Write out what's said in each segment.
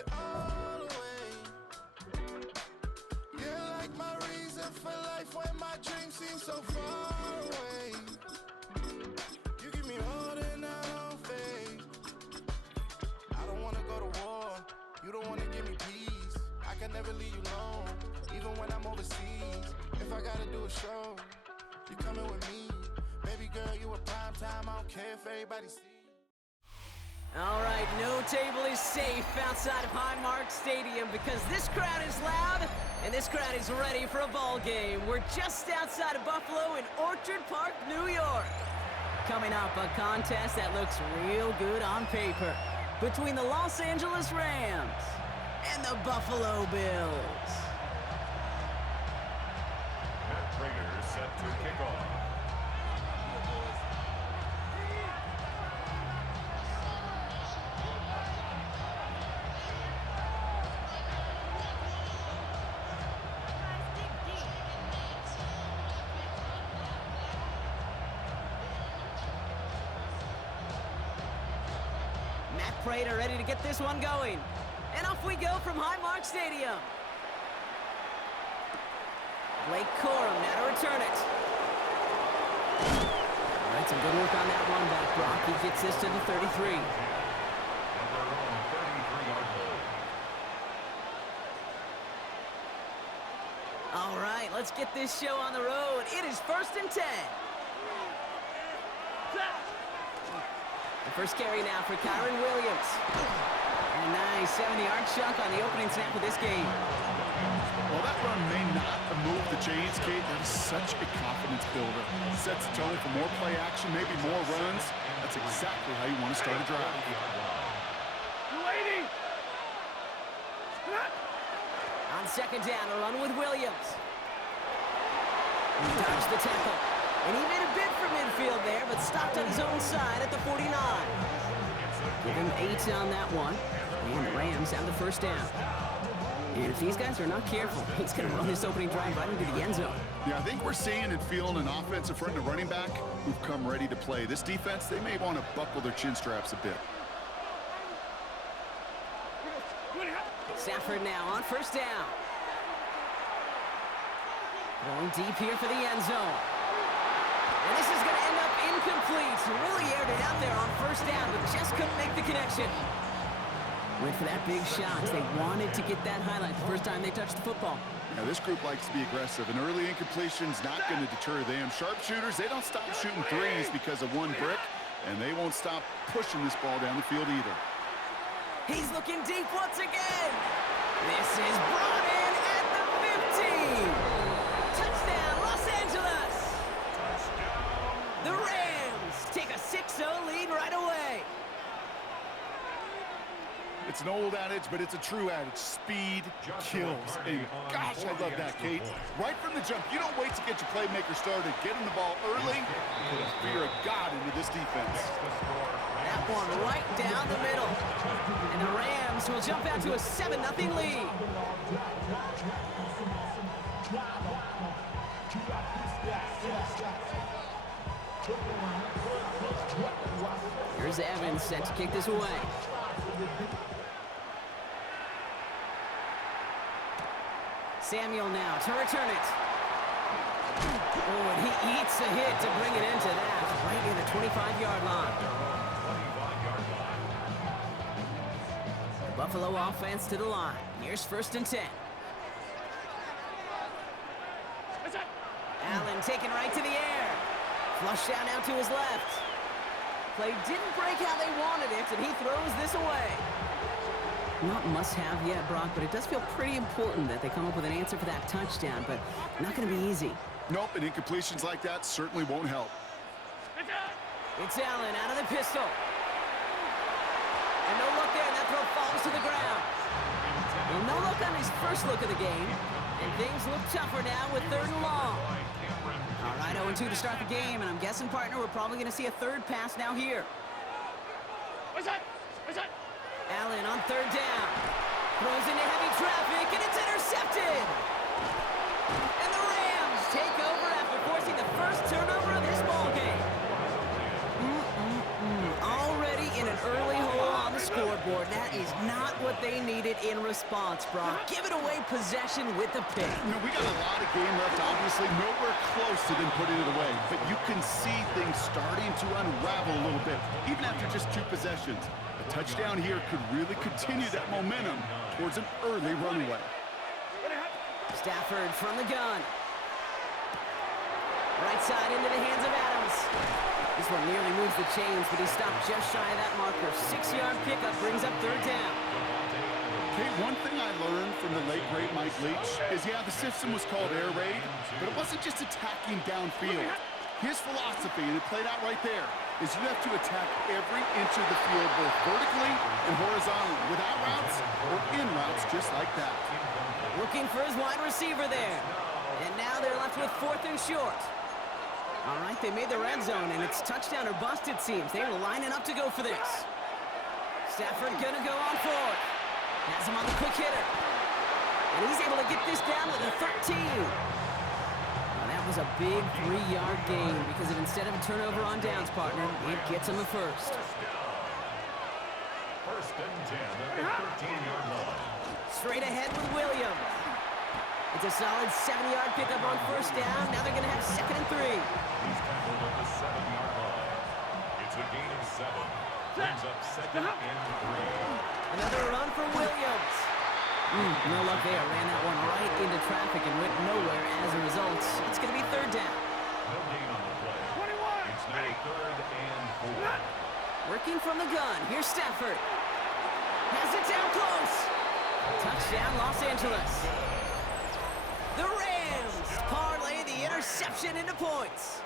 it all away. You're like my reason for life when my dreams seem so far away. You give me more than I don't fade. I don't wanna go to war. You don't wanna give me peace. I can never leave you alone, even when I'm overseas. If I gotta do a show, you coming with me. Baby girl, you a prime time. I don't care if everybody sees. All right, no table is safe outside of Highmark Stadium because this crowd is loud and this crowd is ready for a ball game. We're just outside of Buffalo in Orchard Park, New York. Coming up, a contest that looks real good on paper between the Los Angeles Rams and the Buffalo Bills. Matt Prater is set to kick off. Prater ready to get this one going. And off we go from Highmark Stadium. Blake Corum now to return it. All right, some good work on that run back, Brock. He gets this to the 33. All right, let's get this show on the road. It is 1st and 10. The first carry now for Kyron Williams. And a nice 70-yard chunk on the opening snap of this game. Well, that run may not have moved the chains, Kate. That is such a confidence builder. Sets the tone for more play action, maybe more runs. That's exactly how you want to start a drive. Lady! On second down, a run with Williams. He dodged the tackle. And he made a bid for midfield there, but stopped on his own side at the 49. Give him 8 on that one. And the Rams have the first down. And if these guys are not careful, he's going to run this opening drive right into the end zone. Yeah, I think we're seeing and feeling an offensive front and a running back who've come ready to play. This defense, they may want to buckle their chin straps a bit. Stafford now on first down. Going deep here for the end zone. And this is going to end up incomplete. Really aired it out there on first down, but just couldn't make the connection. Went for that big shot. They wanted to get that highlight the first time they touched the football. Now, this group likes to be aggressive, and early incompletion's not going to deter them. Sharpshooters, they don't stop shooting threes because of one brick, and they won't stop pushing this ball down the field either. He's looking deep once again. This is brought in at the 50. Touchdown, Los Angeles. The Rams take a 6-0 lead right away. It's an old adage, but it's a true adage. Speed kills. And gosh, I love that, Kate. Right from the jump, you don't wait to get your playmaker started. Getting the ball early, put a fear of God into this defense. That one right down the middle. And the Rams will jump out to a 7-0 lead. Here's Evans set to kick this away. Samuel now to return it. Oh, and he eats a hit to bring it into that, right in the 25-yard line. The Buffalo offense to the line. Here's 1st and 10. Allen taken right to the air. Flush down out to his left. Play didn't break how they wanted it, and he throws this away. Not must-have yet, Brock, but it does feel pretty important that they come up with an answer for that touchdown, but not going to be easy. Nope, and incompletions like that certainly won't help. It's Allen out of the pistol. And no look there, and that throw falls to the ground. Well, no look on his first look of the game, and things look tougher now with 3rd and long. All right, 0-2 to start the game, and I'm guessing, partner, we're probably going to see a third pass now here. Allen on 3rd down. Throws into heavy traffic, and it's intercepted! And the Rams take over after forcing the first turnover of this ball game. Already in an early hole on the scoreboard. That is not what they needed in response, Brock. Giving away possession with the pick. You know, we got a lot of game left, obviously. Nowhere close to them putting it away. But you can see things starting to unravel a little bit, even after just 2 possessions. A touchdown here could really continue that momentum towards an early runaway. Stafford from the gun. Right side into the hands of Adams. This one nearly moves the chains, but he stopped just shy of that marker. 6-yard pickup brings up 3rd down. Okay, one thing I learned from the late, great Mike Leach is, yeah, the system was called air raid, but it wasn't just attacking downfield. His philosophy, and it played out right there, is you have to attack every inch of the field, both vertically and horizontally, without routes or in routes, just like that. Looking for his wide receiver there. And now they're left with 4th and short. All right, they made the red zone, and it's touchdown or bust, it seems. They're lining up to go for this. Stafford gonna go on forward. Has him on the quick hitter. And he's able to get this down with a 13. Well, that was a big 3-yard gain because instead of a turnover on downs, partner, it gets him a first. First and 10 at the 13-yard line. Straight ahead with Williams. It's a solid 7-yard pickup on 1st down. Now they're going to have 2nd and 3. He's tackled at the 7-yard line. It's a gain of 7. Brings up 2nd and 3. Another run from Williams. No luck there. Ran that one right into traffic and went nowhere as a result. It's going to be 3rd down. No gain on the play. 21. It's now 3rd and 4. Working from the gun. Here's Stafford. Has it down close. Touchdown, Los Angeles. The Rams parlay the interception into points.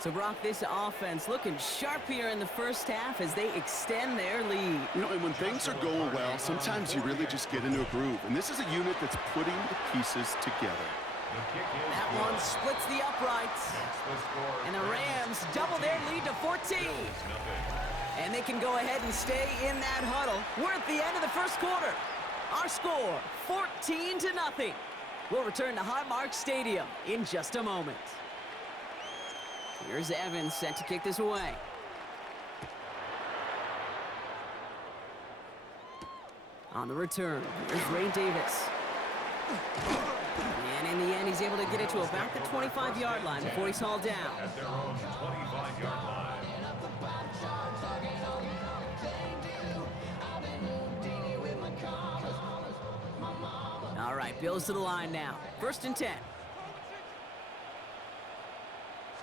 So, Brock, this offense looking sharp here in the first half as they extend their lead. You know, and when things are going well, sometimes you really just get into a groove. And this is a unit that's putting the pieces together. That one splits the uprights. And the Rams double their lead to 14. And they can go ahead and stay in that huddle. We're at the end of the first quarter. Our score, 14-0. We'll return to Highmark Stadium in just a moment. Here's Evans set to kick this away. On the return, here's Ray Davis. And in the end, he's able to get it to about the 25-yard line before he's hauled down. At their own 25-yard line. All right, Bills to the line now. 1st and 10.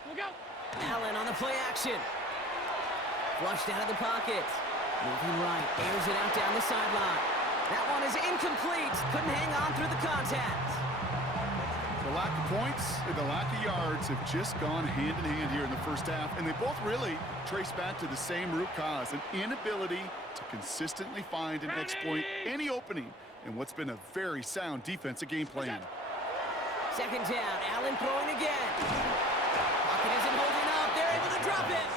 Look out. Allen on the play action. Flushed out of the pocket. Moving right, airs it out down the sideline. That one is incomplete. Couldn't hang on through the contact. The lack of points and the lack of yards have just gone hand in hand here in the first half, and they both really trace back to the same root cause, an inability to consistently find and exploit any opening in what's been a very sound defensive game plan. 2nd down, Allen throwing again. Pocket isn't holding up. They're able to drop it.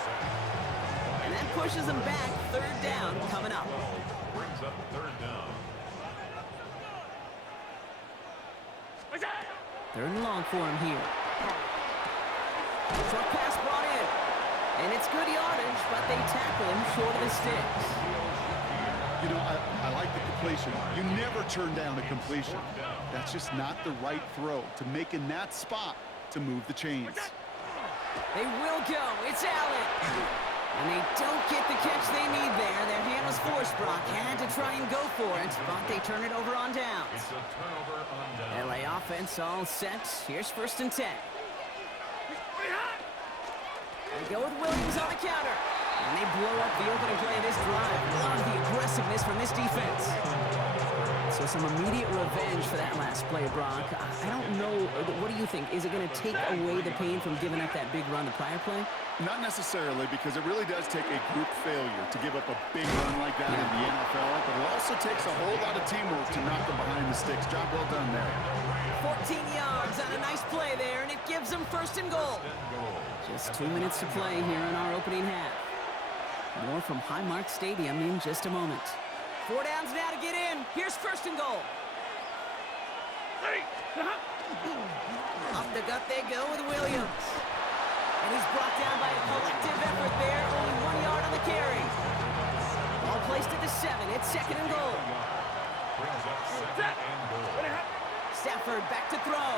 And that pushes them back. 3rd down coming up. Brings up 3rd down. 3rd and long for him here. Short pass brought in. And it's good yardage, but they tackle him short of the sticks. You know, I like the completion. You never turn down a completion. That's just not the right throw to make in that spot to move the chains. They will go. It's Allen. And they don't get the catch they need there. Their hand was forced, Brock. Had to try and go for it, but they turn it over on downs. It's a turnover on down. LA offense all set. Here's 1st and 10. They go with Williams on the counter. And they blow up the opening play of this drive. Love the aggressiveness from this defense. So some immediate revenge for that last play, Brock. I don't know. What do you think? Is it going to take away the pain from giving up that big run the prior play? Not necessarily, because it really does take a group failure to give up a big run like that in the NFL, but it also takes a whole lot of teamwork to knock them behind the sticks. Job well done there. 14 yards on a nice play there, and it gives them 1st and goal. Just 2 minutes to play here in our opening half. More from Highmark Stadium in just a moment. 4 downs now to get in. Here's 1st and goal. Up the gut they go with Williams. And he's brought down by a collective effort there. Only 1 yard on the carry. Ball placed at the 7. It's second and goal. Brings up second and goal. Stafford back to throw.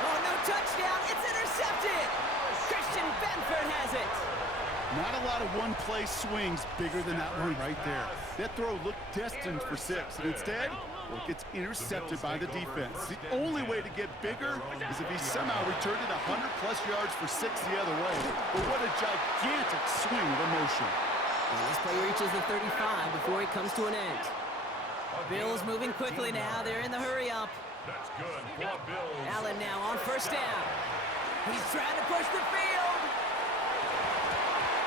Oh, no touchdown. It's intercepted. Christian Benford has it. Not a lot of one-play swings bigger than that one right there. That throw looked destined for 6, and instead, well, it gets intercepted by the defense. The only way to get bigger is if he somehow returned it 100-plus yards for 6 the other way. But what a gigantic swing of emotion. And this play reaches the 35 before it comes to an end. Bills moving quickly now. They're in the hurry up. That's good for Bills. Allen now on first down. He's trying to push the field.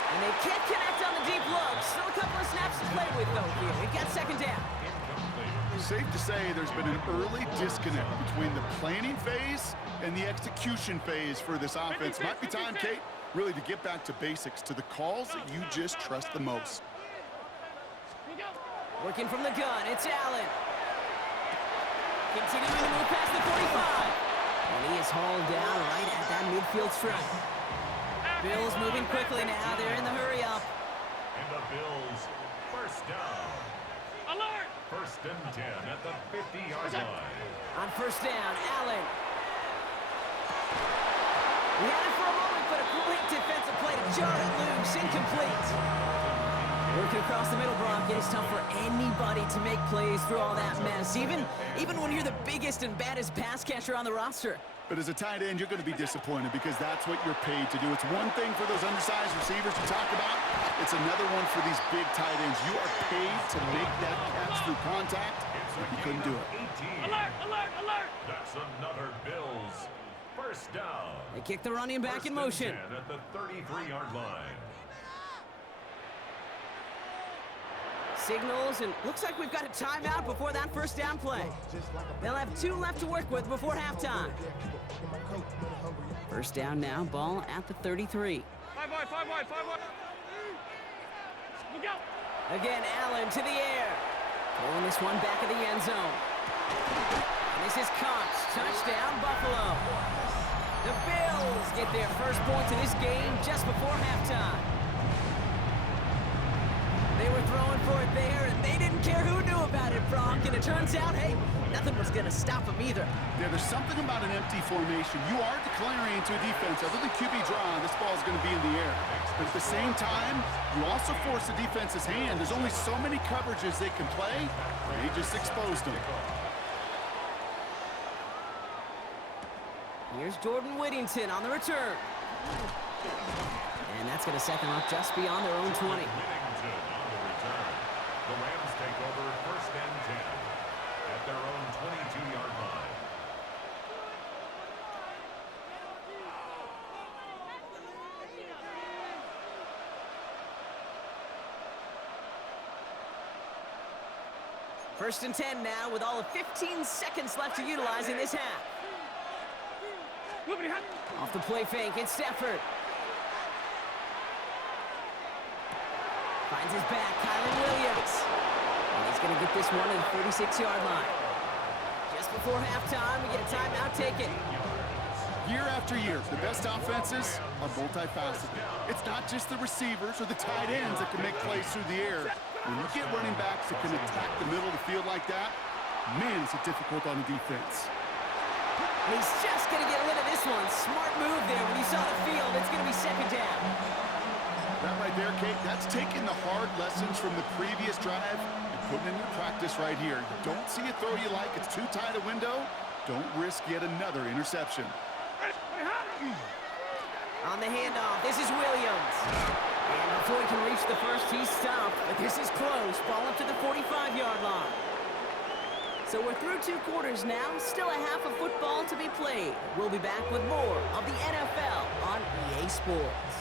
And they can't connect on the deep look. Still a couple of snaps to play with, though, here. We've got second down. Safe to say there's been an early disconnect between the planning phase and the execution phase for this offense. Might be time, Kate, really to get back to basics, to the calls that you just trust the most. Working from the gun, it's Allen. Continuing to move past the 45. And he is hauled down right at that midfield stripe. Bills moving quickly now. They're in the hurry up. And the Bills, first down. Alert! First and 10 at the 50-yard line. On first down, Allen. We had it for a moment, but a great defensive play to jar it loose. Incomplete. Working across the middle, Brock. It is tough for anybody to make plays through all that mess, even when you're the biggest and baddest pass catcher on the roster. But as a tight end, you're going to be disappointed because that's what you're paid to do. It's one thing for those undersized receivers you talk about. It's another one for these big tight ends. You are paid to make that catch through contact. You couldn't do it. 18. Alert! Alert! Alert! That's another Bills. First down. They kick the running back in motion. First and 10 at the 33-yard line. Signals, and looks like we've got a timeout before that first down play. They'll have 2 left to work with before halftime. First down now, ball at the 33. 5 wide, 5 wide, 5 wide. Look out! Again, Allen to the air. Throwing this one back of the end zone. And this is Cox. Touchdown, Buffalo. The Bills get their first points of this game just before halftime. They were throwing for it there, and they didn't care who knew about it, Brock. And it turns out, hey, nothing was going to stop them either. Yeah, there's something about an empty formation. You are declaring to a defense, other than QB draw, this ball is going to be in the air. But at the same time, you also force the defense's hand. There's only so many coverages they can play, and they just exposed them. Here's Jordan Whittington on the return. And that's going to set them up just beyond their own 20. The Rams take over first and 10 at their own 22-yard line. First and 10 now with all of 15 seconds left to utilize in this half. Off the play fake, it's Stafford. Finds his back, Kyron Williams. And he's going to get this one to the 36-yard line. Just before halftime, we get a timeout taken. Year after year, the best offenses are multifaceted. It's not just the receivers or the tight ends that can make plays through the air. When you get running backs that can attack the middle of the field like that, man, is it difficult on the defense. And he's just going to get rid of this one. Smart move there. When you saw the field, it's going to be second down. That right there, Kate, that's taking the hard lessons from the previous drive and putting it into practice right here. You don't see a throw you like, it's too tight a window, don't risk yet another interception. On the handoff, this is Williams. And before he can reach the first, he's stopped. But this is close. Ball up to the 45-yard line. So we're through 2 quarters now. Still a half of football to be played. We'll be back with more of the NFL on EA Sports.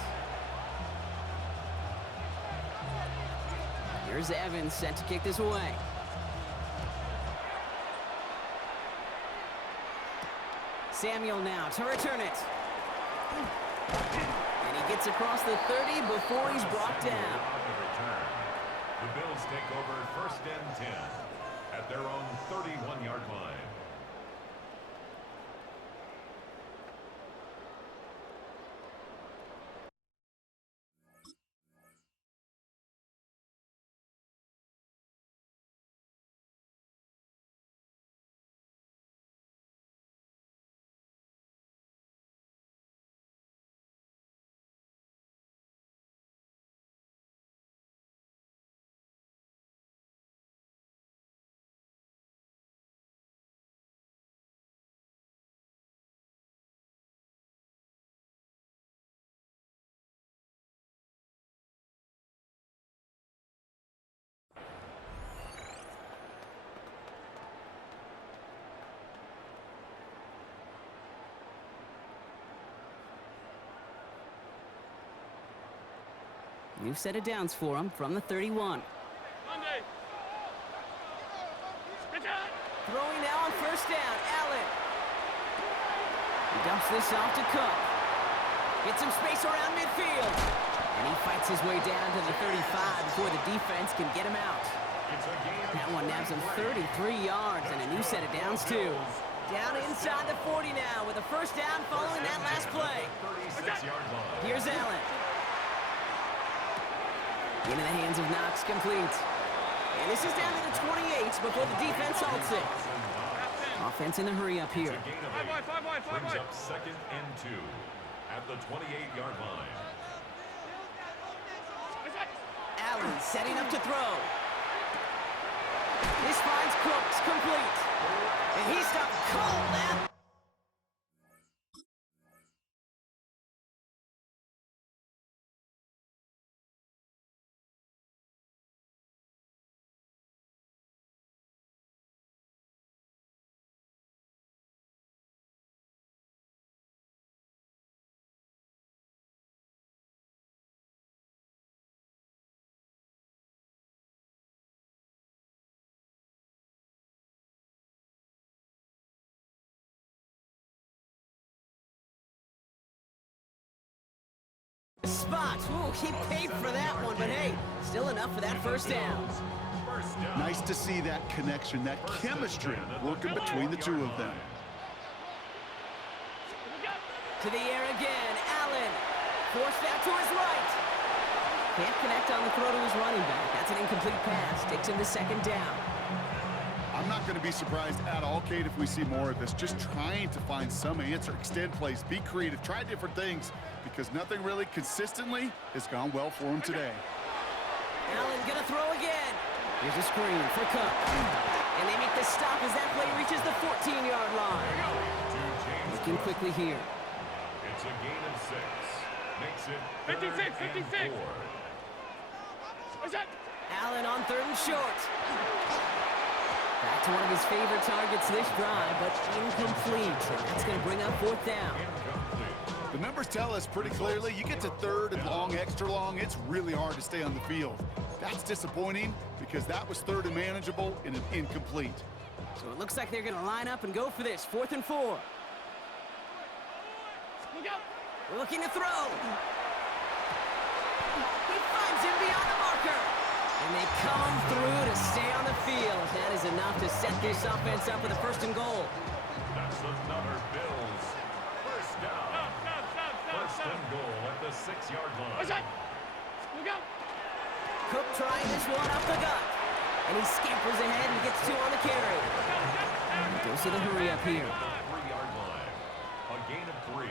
Here's Evans set to kick this away. Samuel now to return it. And he gets across the 30 before he's brought down. The Bills take over first and 10 at their own 31-yard line. New set of downs for him from the 31. Monday. Throwing now on first down, Allen. He dumps this off to Cook. Gets some space around midfield. And he fights his way down to the 35 before the defense can get him out. That one nabs him 33 yards and a new set of downs too. Down inside the 40 now with a first down following that last play. Here's Allen. Into the hands of Knox, complete. And this is down to the 28 before the defense halts it. Offense in the hurry up here. Brings up 2nd and 2 at the 28-yard line. Allen setting up to throw. This finds Cooks, complete. And he stopped cold now. Spot. Ooh, he paid for that one, but hey, still enough for that first down. Nice to see that connection, that chemistry working between the two of them. To the air again, Allen. Forced out to his right. Can't connect on the throw to his running back. That's an incomplete pass. Takes him to second down. I'm not going to be surprised at all, Kate, if we see more of this. Just trying to find some answer, extend plays, be creative, try different things, because nothing really consistently has gone well for him today. Allen gonna throw again. Here's a screen for Cook. And they make the stop as that play reaches the 14-yard line. Looking quickly here. It's a gain of 6. Makes it 56. Allen on 3rd and short. Back to one of his favorite targets this drive, but incomplete. And that's going to bring up 4th down. The numbers tell us pretty clearly, you get to 3rd and long, extra long, it's really hard to stay on the field. That's disappointing because that was 3rd and manageable and an incomplete. So it looks like they're going to line up and go for this. 4th and 4. Looking to throw. He finds him beyond the marker. And they come through to stay on the field. That is enough to set this offense up with a 1st and goal. That's another Bills. First down. First and goal at the 6-yard line. Cook trying this one up the gut. And he scampers ahead and gets 2 on the carry. Goes to the hurry up here. 3-yard line. A gain of 3.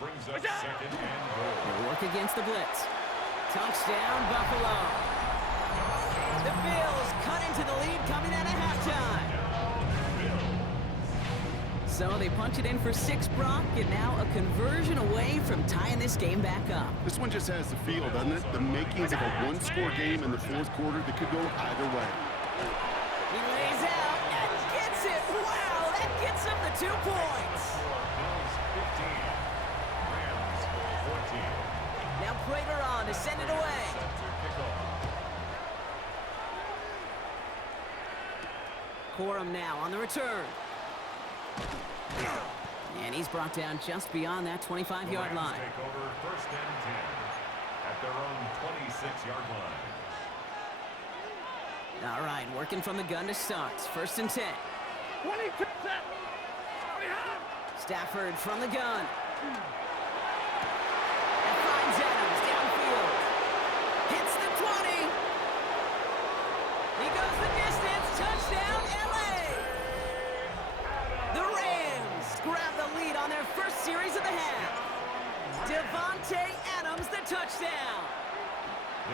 Brings up 2nd and goal. They'll work against the blitz. Touchdown, Buffalo. The Bills cut into the lead coming out of halftime. So they punch it in for 6, Brock, and now a conversion away from tying this game back up. This one just has the feel, doesn't it? The makings of a one-score game in the 4th quarter that could go either way. He lays out and gets it. Wow, that gets him the 2 points. Bills 15. Rams 14. Now Prater on to send it away. Corum now on the return. And he's brought down just beyond that 25-yard line. Take over 1st and 10 at their own 26-yard line. All right, working from the gun to start. 1st and 10. 22. Stafford from the gun. And finds Adams downfield. Hits the 20. He goes the distance. Touchdown, LA. The Rams grab the lead on their first series of the half. Devontae Adams, the touchdown.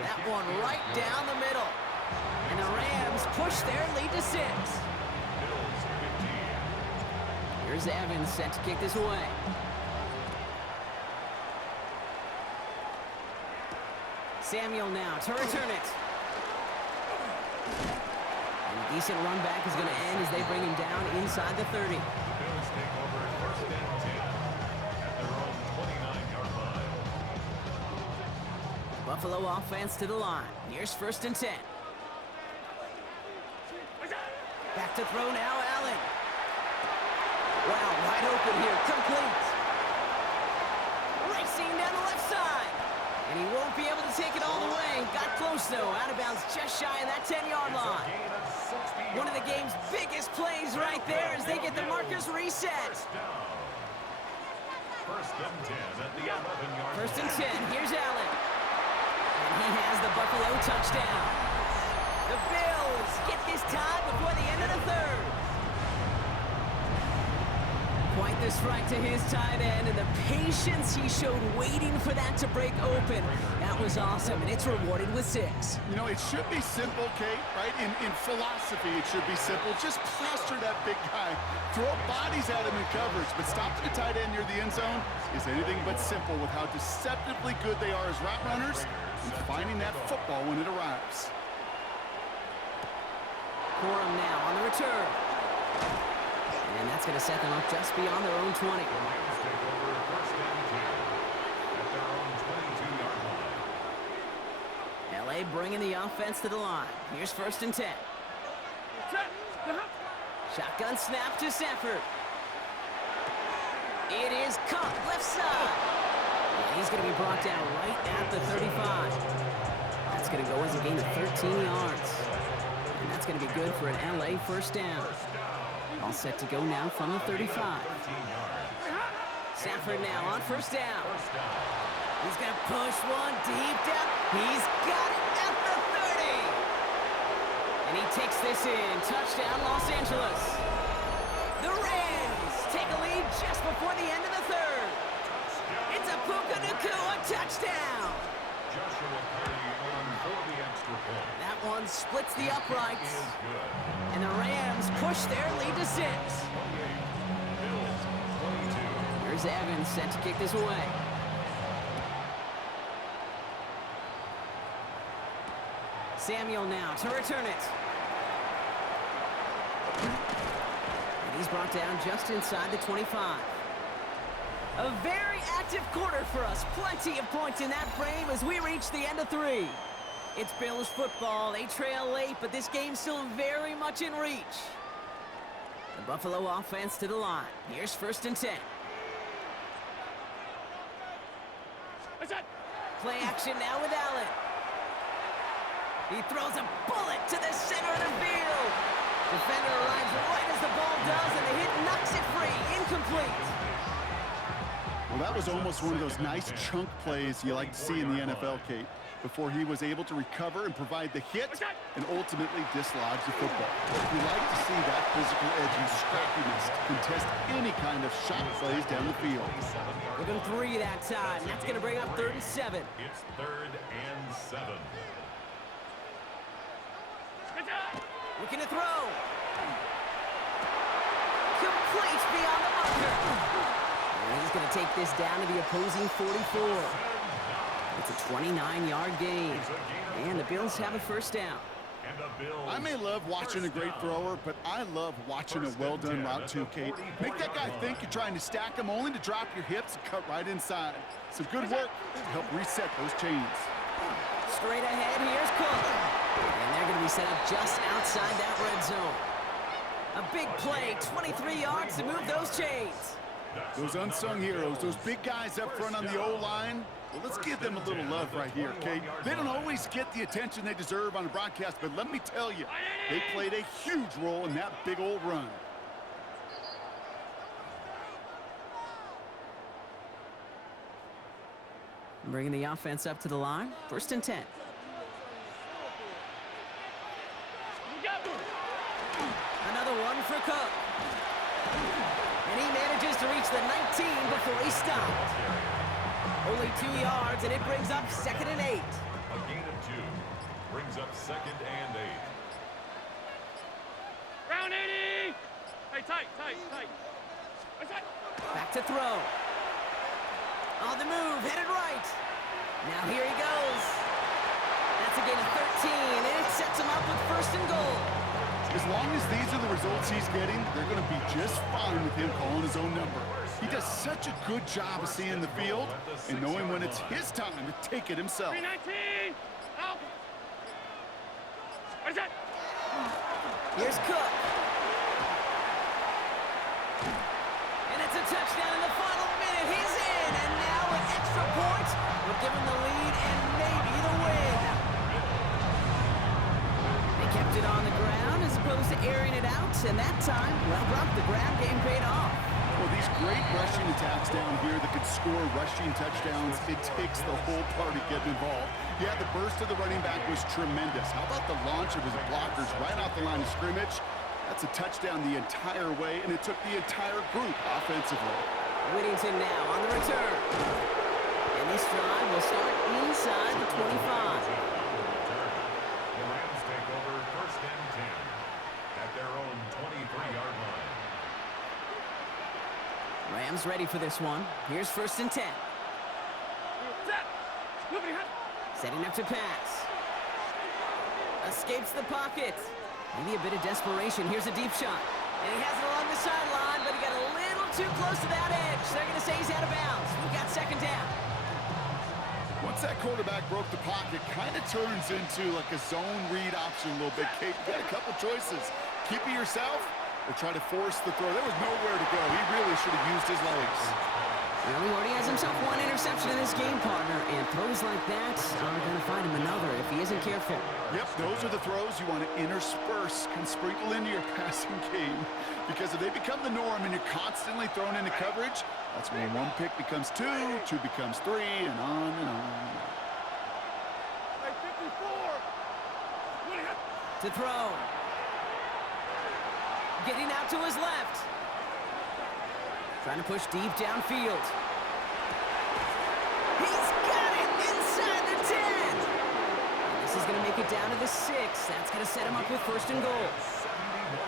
That one right down the middle. And the Rams push their lead to 6. Bills 15. Here's Evans set to kick this away. Samuel now to return it. And a decent run back is going to end as they bring him down inside the 30. The Bills take over 1st and 10 at their own 29-yard line. Buffalo offense to the line. Here's 1st and 10. Back to throw now, Allen. Wow, wide open here, complete. Racing down the left side. And he won't be able to take it all the way. Got close, though. Out of bounds just shy of that 10-yard line. One of the game's biggest plays right there as they get the markers reset. First and 10 at the 11-yard line. 1st and 10. Here's Allen. And he has the Buffalo touchdown. The Bills get this tie before the end of the third. Quite the strike to his tight end, and the patience he showed waiting for that to break open. That was awesome, and it's rewarded with 6. You know, it should be simple, Kate, right? In philosophy, it should be simple. Just plaster that big guy. Throw bodies at him in coverage, but stopping the tight end near the end zone is anything but simple with how deceptively good they are as route runners and finding that football when it arrives. Corum now on the return. And that's going to set them up just beyond their own 20. Lions take over first and 10 at their own 22-yard line. LA bringing the offense to the line. Here's 1st and 10. Shotgun snap to Sanford. It is caught left side. And he's going to be brought down right at the 35. That's going to go as a gain of 13 yards. And that's going to be good for an LA first down. All set to go now from the 35. Sanford now on 1st down. He's going to push one deep down. He's got it at the 30. And he takes this in. Touchdown, Los Angeles. The Rams take a lead just before the end of the third. It's a Puka Nacua touchdown. Joshua Purdy on for the extra point. That one splits the uprights. And the Rams push their lead to 6. Bills 22. Here's Evans set to kick this away. Samuel now to return it. And he's brought down just inside the 25. A very active quarter for us. Plenty of points in that frame as we reach the end of 3. It's Bills football. They trail late, but this game's still very much in reach. The Buffalo offense to the line. Here's 1st and 10. Play action now with Allen. He throws a bullet to the center of the field. Defender arrives right as the ball does, and the hit knocks it free. Incomplete. Well, that was almost one of those nice chunk plays you like to see in the NFL, Kate, before he was able to recover and provide the hit and ultimately dislodge the football. You like to see that physical edge and scrappiness to contest any kind of shot plays down the field. Within 3 that time. That's going to bring up 3rd and 7. It's 3rd and 7. Looking to throw. Complete beyond the marker. And he's going to take this down to the opposing 44. It's a 29-yard gain. And the Bills have a 1st down. I may love watching a great thrower, but I love watching a well-done route too, Kate. Make that guy think you're trying to stack him only to drop your hips and cut right inside. Some good work to help reset those chains. Straight ahead, here's Cook. And they're going to be set up just outside that red zone. A big play, 23 yards to move those chains. Those unsung heroes, those big guys up front on the O-line, well, let's give them a little love right here, Kate. They don't always get the attention they deserve on the broadcast, but let me tell you, they played a huge role in that big old run. Bringing the offense up to the line. 1st and 10. Another one for Cook. And he manages to reach the 19 before he stopped. Only 2 yards, and it brings up 2nd and 8. A gain of 2 brings up 2nd and 8. Round 80! Hey, tight. Back to throw. On the move, headed right. Now here he goes. That's a gain of 13, and it sets him up with 1st and goal. As long as these are the results he's getting, they're going to be just fine with him calling his own number. He does such a good job of seeing the field and knowing when it's his time to take it himself. 319. Out. What is that? Here's Cook. And it's a touchdown in the final minute. He's in, and now an extra point would give him the lead and maybe the win. They kept it on the ground as opposed to airing it out, and that time, well, Brock, the ground game paid off. Well, these great rushing attacks down here that could score rushing touchdowns, it takes the whole party getting involved. Yeah, the burst of the running back was tremendous. How about the launch of his blockers right off the line of scrimmage? That's a touchdown the entire way, and it took the entire group offensively. Whittington now on the return. And this drive will start inside the 25. The Rams take over first and 10 at their own 23-yard line. Rams ready for this one. Here's first and 10. Setting up to pass. Escapes the pocket. Maybe a bit of desperation. Here's a deep shot. And he has it along the sideline, but he got a little too close to that edge. They're going to say he's out of bounds. We've got second down. Once that quarterback broke the pocket, kind of turns into like a zone read option a little bit. Kate, you got a couple choices. Keep it yourself or try to force the throw. There was nowhere to go. He really should have used his legs. Well, he already has himself one interception in this game, partner, and throws like that are going to find him another if he isn't careful. Yep, those are the throws you want to intersperse and sprinkle into your passing game, because if they become the norm and you're constantly thrown into coverage, that's when one pick becomes two becomes three, and on and on. Hey, 54. To throw. Getting out to his left. Trying to push deep downfield. He's got it inside the 10. This is going to make it down to the 6. That's going to set him up with first and goal.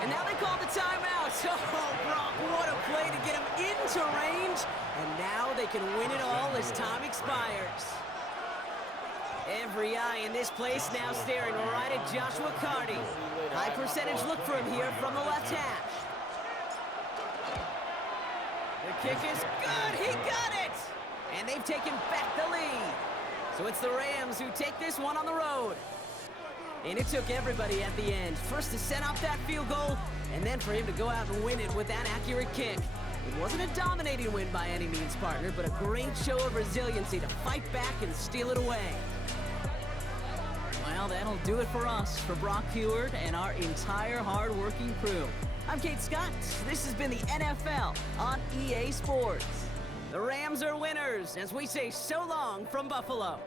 And now they call the timeout. Oh, Brock, what a play to get him into range. And now they can win it all as time expires. Every eye in this place now staring right at Joshua Carty. High percentage look for him here from the left hash. The kick is good. He got it. And they've taken back the lead. So it's the Rams who take this one on the road. And it took everybody at the end. First to set up that field goal, and then for him to go out and win it with that accurate kick. It wasn't a dominating win by any means, partner, but a great show of resiliency to fight back and steal it away. Well, that'll do it for us, for Brock Heward and our entire hard-working crew. I'm Kate Scott. This has been the NFL on EA Sports. The Rams are winners as we say so long from Buffalo.